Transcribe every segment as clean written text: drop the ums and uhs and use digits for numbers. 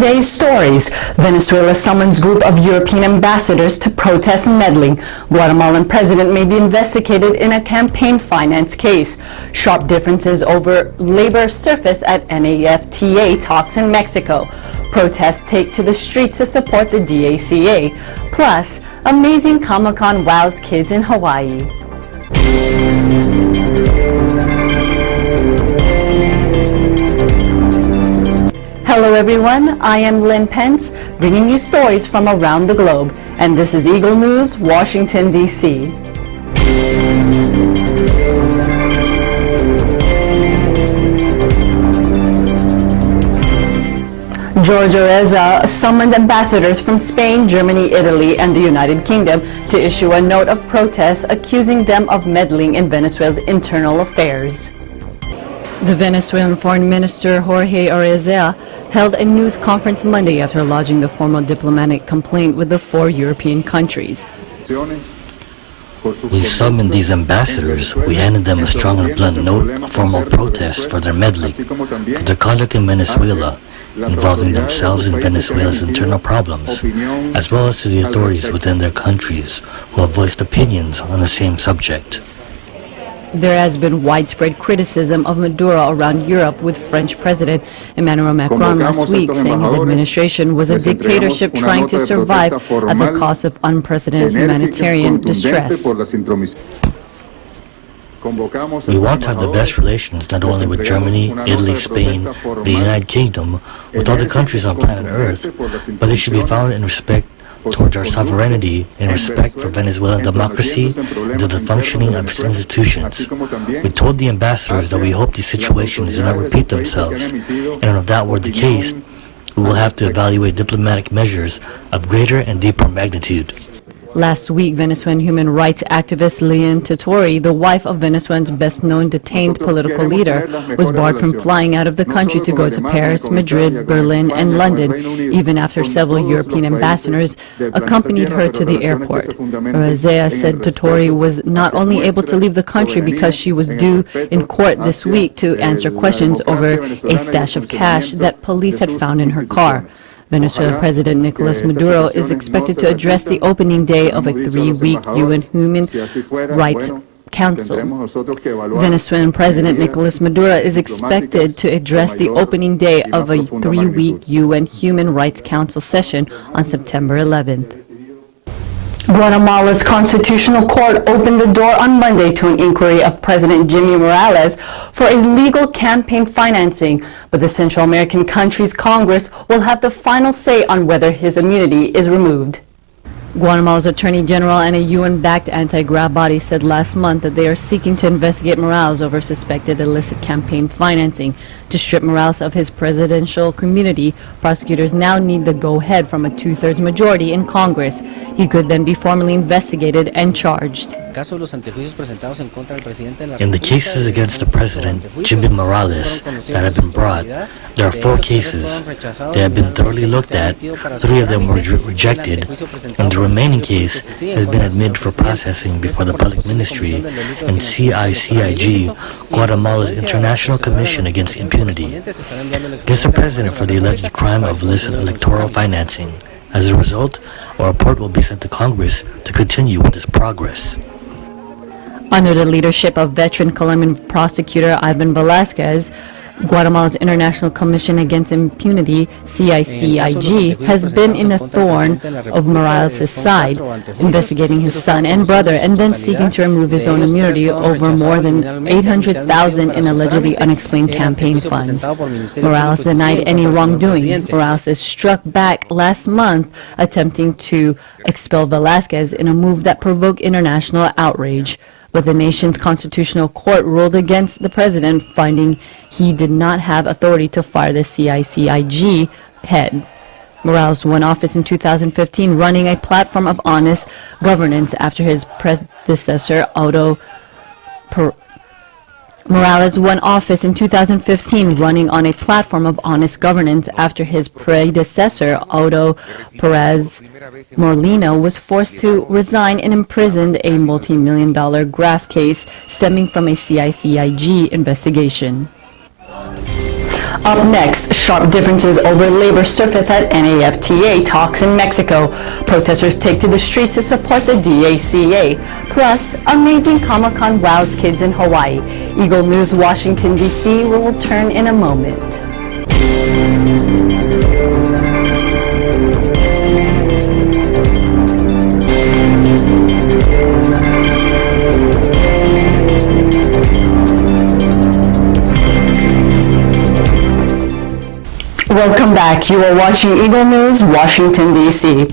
today's stories, Venezuela summons group of European ambassadors to protest meddling. Guatemalan president may be investigated in a campaign finance case. Sharp differences over labor surface at NAFTA talks in Mexico. Protests take to the streets to support the DACA. Plus, amazing Comic-Con wows kids in Hawaii. Hello everyone, I am Lynn Pence, bringing you stories from around the globe, and this is Eagle News, Washington, D.C. George Oreza summoned ambassadors from Spain, Germany, Italy, and the United Kingdom to issue a note of protest accusing them of meddling in Venezuela's internal affairs. The Venezuelan Foreign Minister Jorge Oreza held a news conference Monday after lodging the formal diplomatic complaint with the 4 European countries. We summoned these ambassadors. We handed them a strong and blunt note of formal protest for their meddling, for their conduct in Venezuela, involving themselves in Venezuela's internal problems, as well as to the authorities within their countries who have voiced opinions on the same subject. There has been widespread criticism of Maduro around Europe, with French President Emmanuel Macron last week saying his administration was a dictatorship trying to survive at the cost of unprecedented humanitarian distress. We want to have the best relations not only with Germany, Italy, Spain, the United Kingdom, with other countries on planet Earth, but they should be found in respect towards our sovereignty, in respect for Venezuelan democracy, and to the functioning of its institutions. We told the ambassadors that we hope these situations do not repeat themselves, and if that were the case, we will have to evaluate diplomatic measures of greater and deeper magnitude. Last week, Venezuelan human rights activist Lian Totori, the wife of Venezuela's best-known detained political leader, was barred from flying out of the country to go to Paris, Madrid, Berlin, and London, even after several European ambassadors accompanied her to the airport. Oreza said Totori was not only able to leave the country because she was due in court this week to answer questions over a stash of cash that police had found in her car. Venezuelan President Nicolas Maduro is expected to address the opening day of a 3-week UN Human Rights Council. Venezuelan President Nicolas Maduro is expected to address the opening day of a 3-week UN Human Rights Council session on September 11th. Guatemala's Constitutional Court opened the door on Monday to an inquiry of President Jimmy Morales for illegal campaign financing, but the Central American country's Congress will have the final say on whether his immunity is removed. Guatemala's Attorney General and a UN-backed anti-graft body said last month that they are seeking to investigate Morales over suspected illicit campaign financing. To strip Morales of his presidential immunity, prosecutors now need the go-ahead from a 2/3 majority in Congress. He could then be formally investigated and charged. In the cases against the president, Jimmy Morales, that have been brought, there are 4 cases. They have been thoroughly looked at, 3 of them were rejected, and the remaining case has been admitted for processing before the Public Ministry and CICIG, Guatemala's International Commission Against Impunity, against the president for the alleged crime of illicit electoral financing. As a result, a report will be sent to Congress to continue with this progress. Under the leadership of veteran Colombian prosecutor Ivan Velasquez, Guatemala's International Commission Against Impunity, CICIG, has been in the thorn of Morales' side, investigating his son and brother and then seeking to remove his own immunity over more than $800,000 in allegedly unexplained campaign funds. Morales denied any wrongdoing. Morales struck back last month, attempting to expel Velasquez in a move that provoked international outrage. But the nation's constitutional court ruled against the president, finding he did not have authority to fire the CICIG head. Morales won office in 2015, running a platform of honest governance after his predecessor, Morales won office in 2015, running on a platform of honest governance after his predecessor, Otto Perez Molina, was forced to resign and imprisoned a multi-million-dollar graft case stemming from a CICIG investigation. Up next, sharp differences over labor surface at NAFTA talks in Mexico. Protesters take to the streets to support the DACA. Plus, amazing Comic-Con wows kids in Hawaii. Eagle News, Washington, D.C. will return in a moment. Welcome back. You are watching Eagle News, Washington, D.C.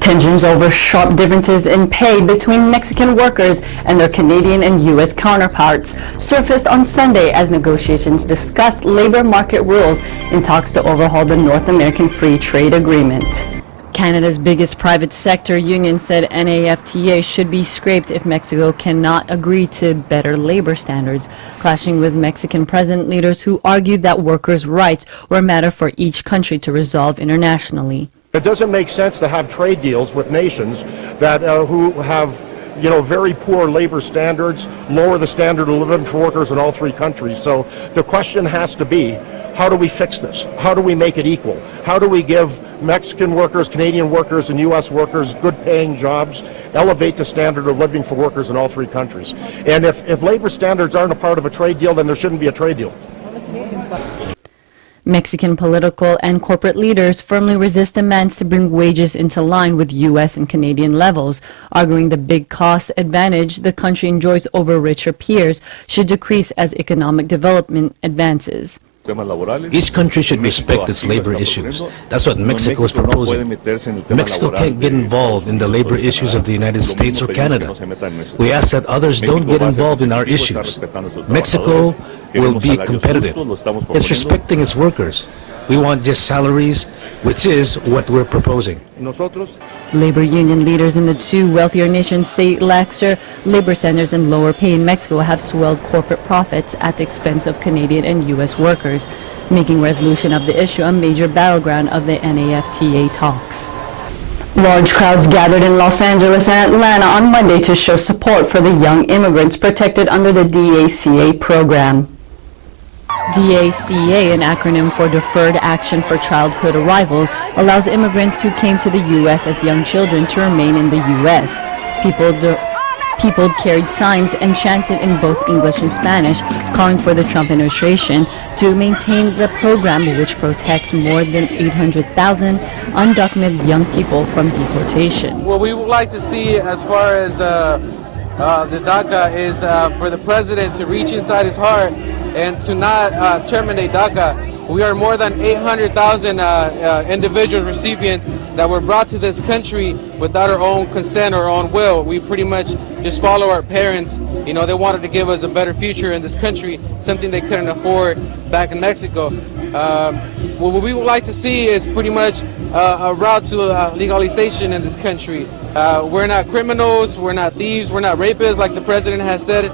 Tensions over sharp differences in pay between Mexican workers and their Canadian and U.S. counterparts surfaced on Sunday as negotiations discussed labor market rules in talks to overhaul the North American Free Trade Agreement. Canada's biggest private sector union said NAFTA should be scrapped if Mexico cannot agree to better labor standards, clashing with Mexican president leaders who argued that workers' rights were a matter for each country to resolve internationally. It doesn't make sense to have trade deals with nations that who have very poor labor standards, lower the standard of living for workers in all three countries. So the question has to be, how do we fix this? How do we make it equal? How do we give Mexican workers, Canadian workers, and U.S. workers good paying jobs, elevate the standard of living for workers in all three countries? And if labor standards aren't a part of a trade deal, then there shouldn't be a trade deal. Mexican political and corporate leaders firmly resist demands to bring wages into line with U.S. and Canadian levels, arguing the big cost advantage the country enjoys over richer peers should decrease as economic development advances. Each country should respect its labor issues. That's what Mexico is proposing. Mexico can't get involved in the labor issues of the United States or Canada. We ask that others don't get involved in our issues. Mexico will be competitive. It's respecting its workers. We want just salaries, which is what we're proposing. Labor union leaders in the two wealthier nations say laxer labor standards and lower pay in Mexico have swelled corporate profits at the expense of Canadian and U.S. workers, making resolution of the issue a major battleground of the NAFTA talks. Large crowds gathered in Los Angeles and Atlanta on Monday to show support for the young immigrants protected under the DACA program. DACA, an acronym for Deferred Action for Childhood Arrivals, allows immigrants who came to the U.S. as young children to remain in the U.S. People carried signs and chanted in both English and Spanish, calling for the Trump administration to maintain the program, which protects more than 800,000 undocumented young people from deportation. What we would like to see as far as the DACA is for the president to reach inside his heart and to not terminate DACA. We are more than 800,000 individual recipients that were brought to this country without our own consent or own will. We pretty much just follow our parents. You know, they wanted to give us a better future in this country, something they couldn't afford back in Mexico. What we would like to see is pretty much a route to legalization in this country. We're not criminals, we're not thieves, we're not rapists like the president has said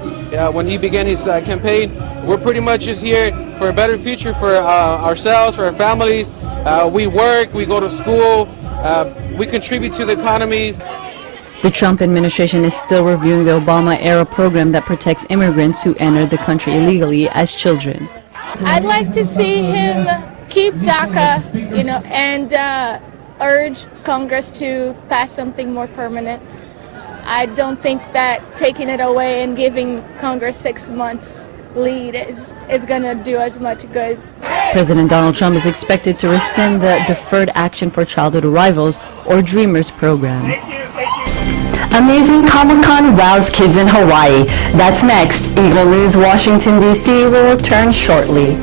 when he began his campaign. We're pretty much just here for a better future for ourselves, for our families. We work, we go to school, we contribute to the economies. The Trump administration is still reviewing the Obama-era program that protects immigrants who entered the country illegally as children. I'd like to see him keep DACA, and urge Congress to pass something more permanent. I don't think that taking it away and giving Congress 6 months lead is going to do as much good. President Donald Trump is expected to rescind the Deferred Action for Childhood Arrivals, or DREAMers program. Amazing Comic-Con wows kids in Hawaii. That's next. Eagle News, Washington, D.C. will return shortly.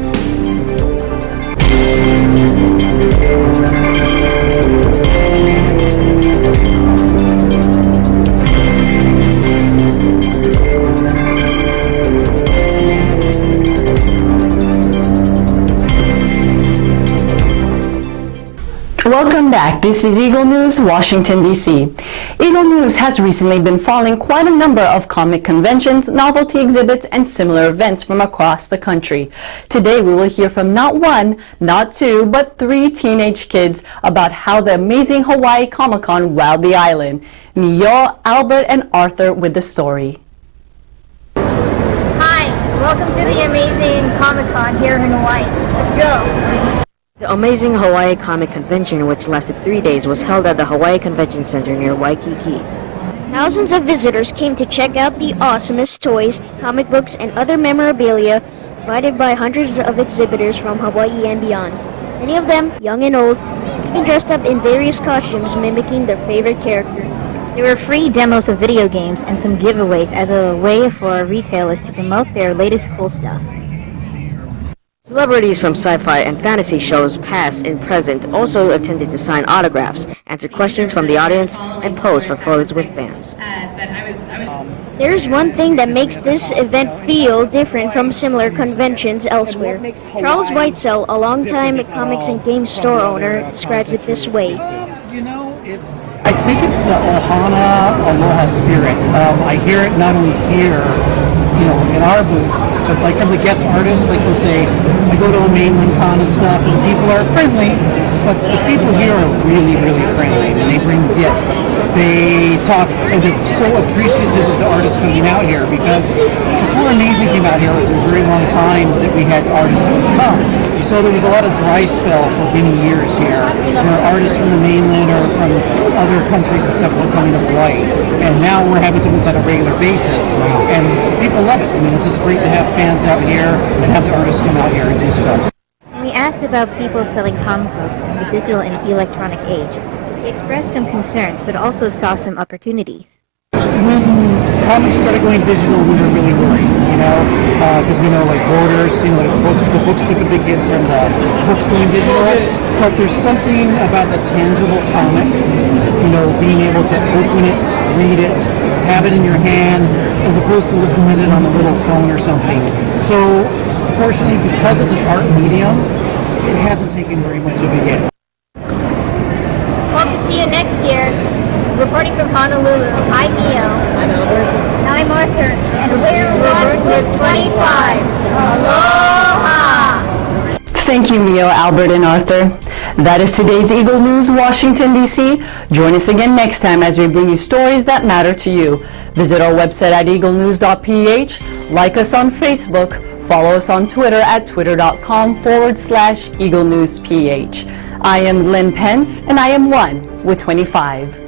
Welcome back. This is Eagle News, Washington, D.C. Eagle News has recently been following quite a number of comic conventions, novelty exhibits, and similar events from across the country. Today, we will hear from not one, not two, but 3 teenage kids about how the amazing Hawaii Comic-Con wowed the island. Mio, Albert, and Arthur with the story. Hi, Welcome to the amazing Comic-Con here in Hawaii. Let's go. The Amazing Hawaii Comic Convention, which lasted 3 days, was held at the Hawaii Convention Center near Waikiki. Thousands of visitors came to check out the awesomest toys, comic books, and other memorabilia provided by hundreds of exhibitors from Hawaii and beyond. Many of them, young and old, been dressed up in various costumes mimicking their favorite character. There were free demos of video games and some giveaways as a way for retailers to promote their latest cool stuff. Celebrities from sci-fi and fantasy shows past and present also attended to sign autographs, answer questions from the audience, and pose for photos with fans. There's one thing that makes this event feel different from similar conventions elsewhere. Charles Whitesell, a longtime comics and games store owner, describes it this way. I think it's the Ohana Aloha spirit. I hear it not only here, in our booth, but like from the guest artists, like they'll say, I go to a mainland con and stuff, and people are friendly, but the people here are really, really friendly, and they bring gifts. They talk, and they're so appreciative of the artists coming out here, because before Amazing came out here, it was a very long time that we had artists that would come. So there was a lot of dry spell for many years here. There are artists from the mainland or from other countries and stuff that are coming to Hawaii. And now we're having something on a regular basis. And people love it. I mean, it's just great to have fans out here and have the artists come out here and do stuff. We asked about people selling comic books in the digital and electronic age. He expressed some concerns, but also saw some opportunities. When comics started going digital, we were really worried, because we know like Borders, the books took a big hit from the books going digital, but there's something about the tangible comic, being able to open it, read it, have it in your hand, as opposed to looking at it on a little phone or something. So, fortunately, because it's an art medium, it hasn't taken very much of a hit. Hope to see you next year. Reporting from Honolulu, I'm Mio. I'm Albert. And I'm Arthur. And we're one with 25. Aloha! Thank you, Mio, Albert, and Arthur. That is today's Eagle News, Washington, D.C. Join us again next time as we bring you stories that matter to you. Visit our website at Eaglenews.PH, like us on Facebook, follow us on Twitter at twitter.com/EagleNewsPH. I am Lynn Pence, and I am one with 25.